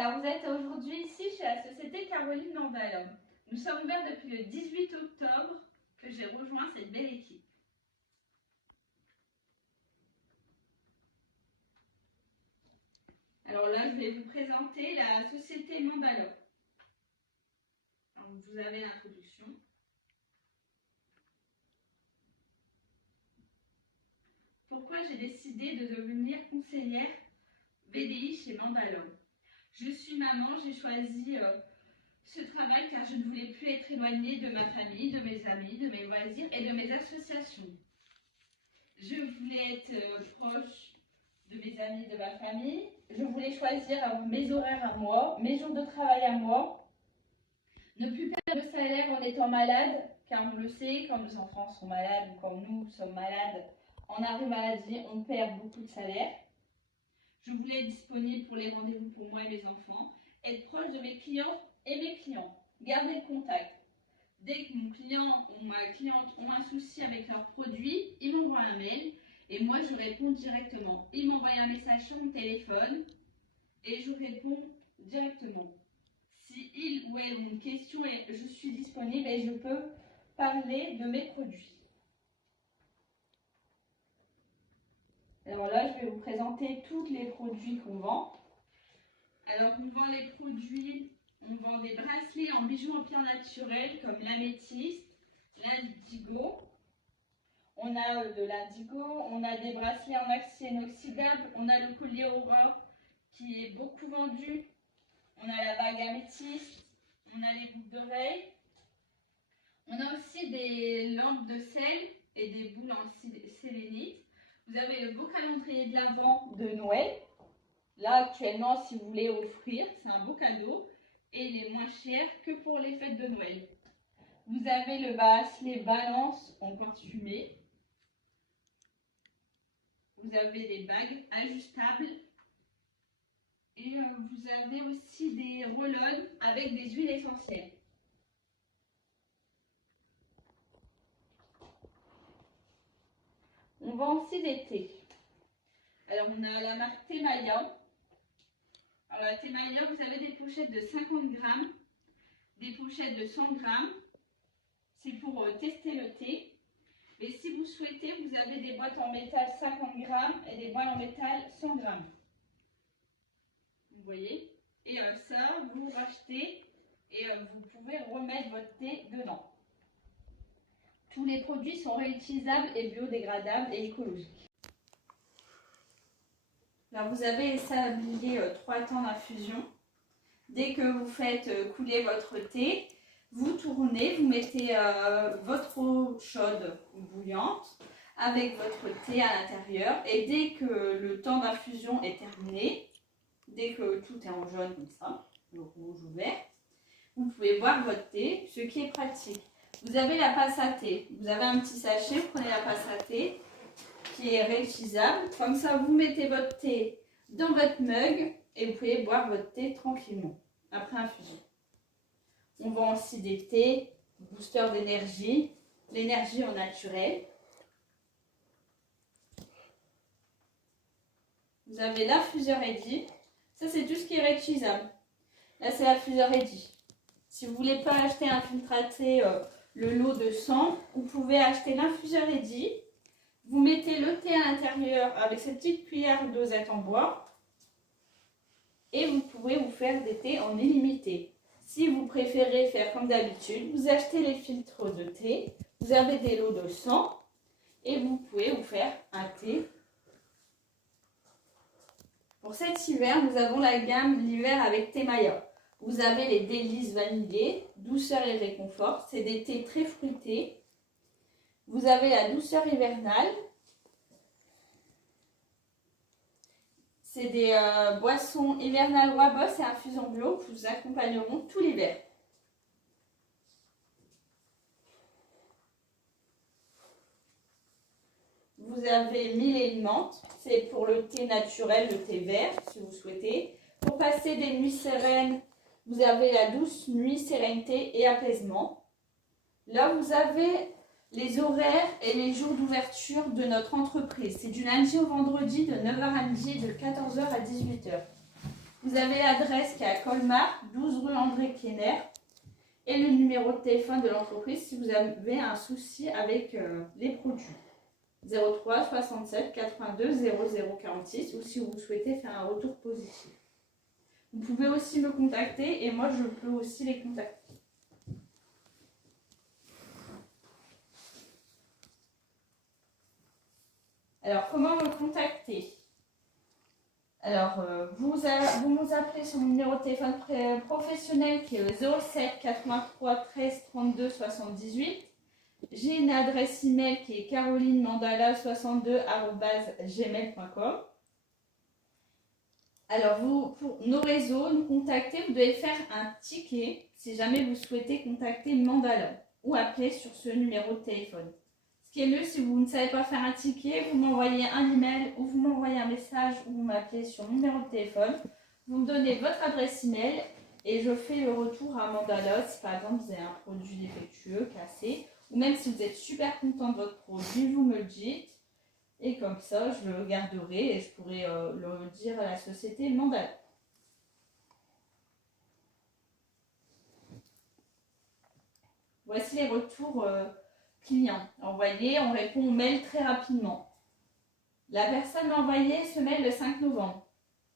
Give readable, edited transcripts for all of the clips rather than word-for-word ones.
alors vous êtes aujourd'hui ici chez la société Caroline Mandal. Nous sommes ouverts depuis le 18 octobre que j'ai rejoint cette belle équipe. Alors là, je vais vous présenter la société Mandalo. Alors, vous avez l'introduction. Pourquoi j'ai décidé de devenir conseillère BDI chez Mandalo? Je suis maman, j'ai choisi ce travail car je ne voulais plus être éloignée de ma famille, de mes amis, de mes loisirs et de mes associations. Je voulais être proche de mes amis, de ma famille. Je voulais choisir mes horaires à moi, mes jours de travail à moi. Ne plus perdre de salaire en étant malade, car on le sait, quand nos enfants sont malades ou quand nous sommes malades en arrêt maladie, on perd beaucoup de salaire. Je voulais être disponible pour les rendez-vous pour moi et mes enfants, être proche de mes clients et mes clients, garder le contact. Dès que mon client ou ma cliente ont un souci avec leurs produits, ils m'envoient un mail et moi je réponds directement. Ils m'envoient un message sur mon téléphone et je réponds directement. Si il ou elle ont une question, je suis disponible et je peux parler de mes produits. Alors là, je vais vous présenter tous les produits qu'on vend. Alors, on vend les produits, on vend des bracelets en bijoux en pierre naturelle comme l'améthyste, l'indigo. On a de l'indigo, on a des bracelets en acier inoxydable, on a le collier aura qui est beaucoup vendu. On a la bague améthyste, on a les boucles d'oreilles. On a aussi des lampes de sel et des boules en sélénite. Vous avez le beau calendrier de l'Avent de Noël. Là, actuellement, si vous voulez offrir, c'est un beau cadeau et il est moins cher que pour les fêtes de Noël. Vous avez le bracelet balance en quartz fumé. Vous avez des bagues ajustables. Et vous avez aussi des roll-on avec des huiles essentielles. On vend aussi des thés. Alors, on a la marque Thémaïa. Alors, la Thémaïa, vous avez des pochettes de 50 grammes, des pochettes de 100 grammes. C'est pour tester le thé. Et si vous souhaitez, vous avez des boîtes en métal 50 grammes et des boîtes en métal 100 grammes. Vous voyez? Et ça, vous rachetez et vous pouvez remettre votre thé dedans. Tous les produits sont réutilisables et biodégradables et écologiques. Alors, vous avez établi 3 temps d'infusion. Dès que vous faites couler votre thé, vous tournez, vous mettez votre eau chaude ou bouillante avec votre thé à l'intérieur. Et dès que le temps d'infusion est terminé, dès que tout est en jaune comme ça, le rouge ou vert, vous pouvez boire votre thé, ce qui est pratique. Vous avez la passe à thé. Vous avez un petit sachet, vous prenez la passe à thé qui est réutilisable. Comme ça, vous mettez votre thé dans votre mug et vous pouvez boire votre thé tranquillement après infusion. On vend aussi des thés, boosters d'énergie, l'énergie en naturel. Vous avez l'infuseur Eddy. Ça, c'est tout ce qui est réutilisable. Là, c'est l'infuseur Eddy. Si vous ne voulez pas acheter un filtre à thé, le lot de 100, vous pouvez acheter l'infuseur Eddy. Vous mettez le thé à l'intérieur avec cette petite cuillère dosette en bois. Et vous pouvez vous faire des thés en illimité. Si vous préférez faire comme d'habitude, vous achetez les filtres de thé. Vous avez des lots de 100 et vous pouvez vous faire un thé. Pour cet hiver, nous avons la gamme l'hiver avec Thémaïa. Vous avez les délices vanillées, douceur et réconfort. C'est des thés très fruités. Vous avez la douceur hivernale. C'est des boissons hivernales Roi Boss et infusion bio qui vous accompagneront tout l'hiver. Vous avez 1000 et une menthe. C'est pour le thé naturel, le thé vert, si vous souhaitez. Pour passer des nuits sereines, vous avez la douce nuit, sérénité et apaisement. Là, vous avez les horaires et les jours d'ouverture de notre entreprise. C'est du lundi au vendredi de 9h à midi et de 14h à 18h. Vous avez l'adresse qui est à Colmar, 12 rue André Kenner, et le numéro de téléphone de l'entreprise si vous avez un souci avec les produits. 03 67 82 00 46 ou si vous souhaitez faire un retour positif. Vous pouvez aussi me contacter et moi je peux aussi les contacter. Alors, comment me contacter? Alors, vous nous appelez sur mon numéro de téléphone professionnel qui est le 07 83 13 32 78. J'ai une adresse email qui est carolinemandala62@gmail.com. Alors, pour nos réseaux, nous contacter, vous devez faire un ticket si jamais vous souhaitez contacter Mandala ou appeler sur ce numéro de téléphone. Ce qui est mieux, si vous ne savez pas faire un ticket, vous m'envoyez un email ou vous m'envoyez un message ou vous m'appelez sur mon numéro de téléphone. Vous me donnez votre adresse email et je fais le retour à Mandala si par exemple vous avez un produit défectueux, cassé, ou même si vous êtes super content de votre produit, vous me le dites. Et comme ça, je le garderai et je pourrai le dire à la société Mandala. Voici les retours clients envoyés. On répond au mail très rapidement. La personne m'a envoyé ce mail le 5 novembre.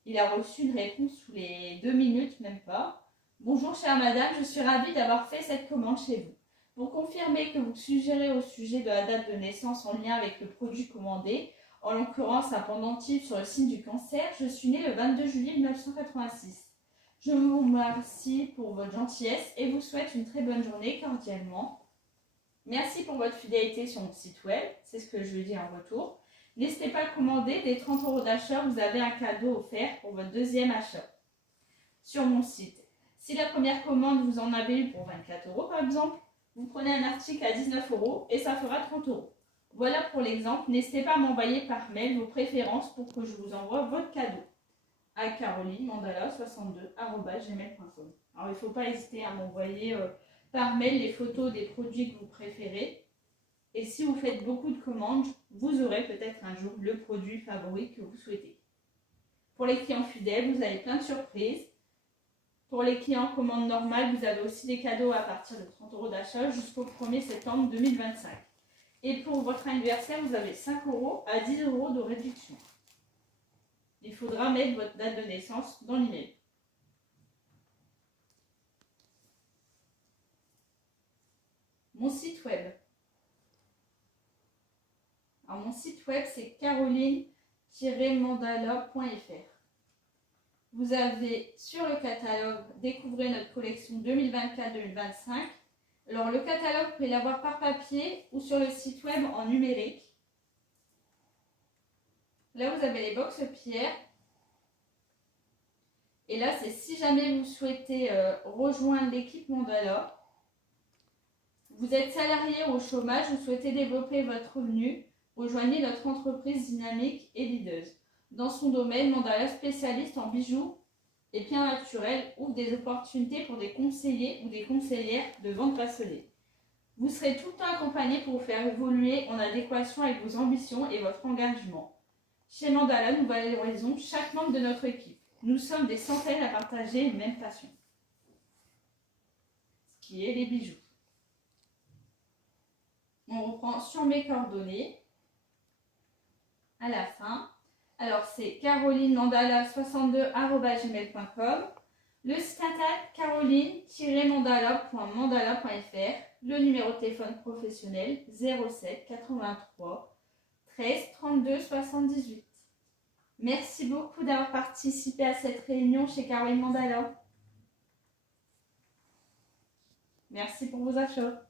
Il a reçu une réponse sous les 2 minutes, même pas. Bonjour chère madame, je suis ravie d'avoir fait cette commande chez vous. Pour confirmer que vous suggérez au sujet de la date de naissance en lien avec le produit commandé, en l'occurrence un pendentif sur le signe du cancer, je suis née le 22 juillet 1986. Je vous remercie pour votre gentillesse et vous souhaite une très bonne journée cordialement. Merci pour votre fidélité sur mon site web, c'est ce que je lui dis en retour. N'hésitez pas à commander, dès 30 € d'achat, vous avez un cadeau offert pour votre deuxième achat sur mon site. Si la première commande, vous en avez eu pour 24 € par exemple, vous prenez un article à 19 € et ça fera 30 €. Voilà pour l'exemple. N'hésitez pas à m'envoyer par mail vos préférences pour que je vous envoie votre cadeau à carolinemandala62@gmail.com. Alors il ne faut pas hésiter à m'envoyer par mail les photos des produits que vous préférez. Et si vous faites beaucoup de commandes, vous aurez peut-être un jour le produit favori que vous souhaitez. Pour les clients fidèles, vous avez plein de surprises. Pour les clients commande normale, vous avez aussi des cadeaux à partir de 30 € d'achat jusqu'au 1er septembre 2025. Et pour votre anniversaire, vous avez 5 € à 10 € de réduction. Il faudra mettre votre date de naissance dans l'email. Mon site web. Alors, mon site web, c'est caroline-mandala.fr. Vous avez sur le catalogue, découvrez notre collection 2024-2025. Alors, le catalogue, vous pouvez l'avoir par papier ou sur le site web en numérique. Là, vous avez les box pierres. Et là, c'est si jamais vous souhaitez rejoindre l'équipe Mandala. Vous êtes salarié ou au chômage, vous souhaitez développer votre revenu, rejoignez notre entreprise dynamique et leaduse. Dans son domaine, Mandala, spécialiste en bijoux et pierres naturelles, ouvre des opportunités pour des conseillers ou des conseillères de vente bracelet. Vous serez tout le temps accompagné pour vous faire évoluer en adéquation avec vos ambitions et votre engagement. Chez Mandala, nous valorisons chaque membre de notre équipe. Nous sommes des centaines à partager une même passion, ce qui est les bijoux. On reprend sur mes coordonnées à la fin. Alors, c'est carolinemandala62@gmail.com. Le site internet caroline-mandala.mandala.fr. Le numéro de téléphone professionnel 07 83 13 32 78. Merci beaucoup d'avoir participé à cette réunion chez Caroline Mandala. Merci pour vos achats.